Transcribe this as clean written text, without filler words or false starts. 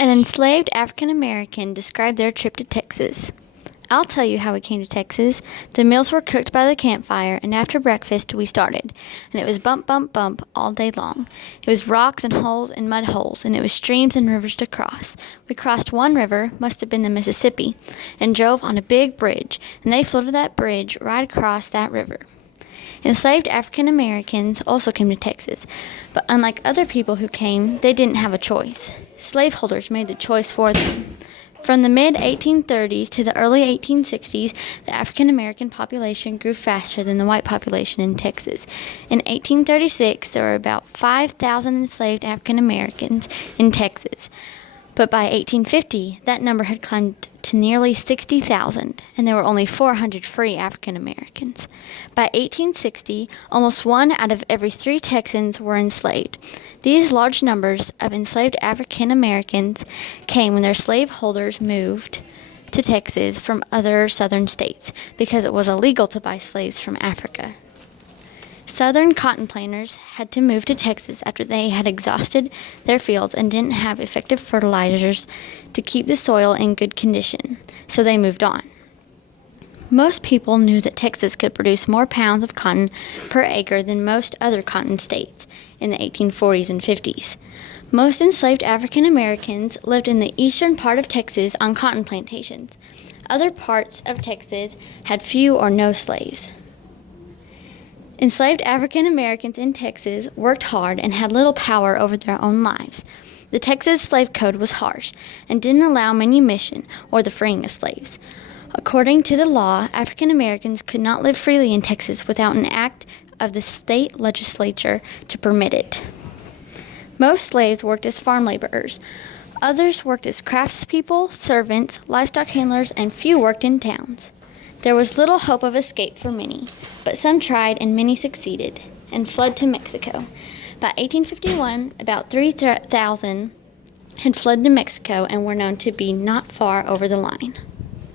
An enslaved African American described their trip to Texas. I'll tell you how we came to Texas. The meals were cooked by the campfire, and after breakfast we started. And it was bump, bump, bump all day long. It was rocks and holes and mud holes, and it was streams and rivers to cross. We crossed one river, must have been the Mississippi, and drove on a big bridge, and they floated that bridge right across that river. Enslaved African Americans also came to Texas, but unlike other people who came, they didn't have a choice. Slaveholders made the choice for them. From the mid-1830s to the early 1860s, the African American population grew faster than the white population in Texas. In 1836, there were about 5,000 enslaved African Americans in Texas. But by 1850, that number had climbed to nearly 60,000, and there were only 400 free African Americans. By 1860, almost 1 out of every 3 Texans were enslaved. These large numbers of enslaved African Americans came when their slaveholders moved to Texas from other southern states because it was illegal to buy slaves from Africa. Southern cotton planters had to move to Texas after they had exhausted their fields and didn't have effective fertilizers to keep the soil in good condition, so they moved on. Most people knew that Texas could produce more pounds of cotton per acre than most other cotton states in the 1840s and 50s. Most enslaved African Americans lived in the eastern part of Texas on cotton plantations. Other parts of Texas had few or no slaves. Enslaved African Americans in Texas worked hard and had little power over their own lives. The Texas slave code was harsh and didn't allow manumission or the freeing of slaves. According to the law, African Americans could not live freely in Texas without an act of the state legislature to permit it. Most slaves worked as farm laborers. Others worked as craftspeople, servants, livestock handlers, and few worked in towns. There was little hope of escape for many, but some tried and many succeeded and fled to Mexico. By 1851, about 3,000 had fled to Mexico and were known to be not far over the line.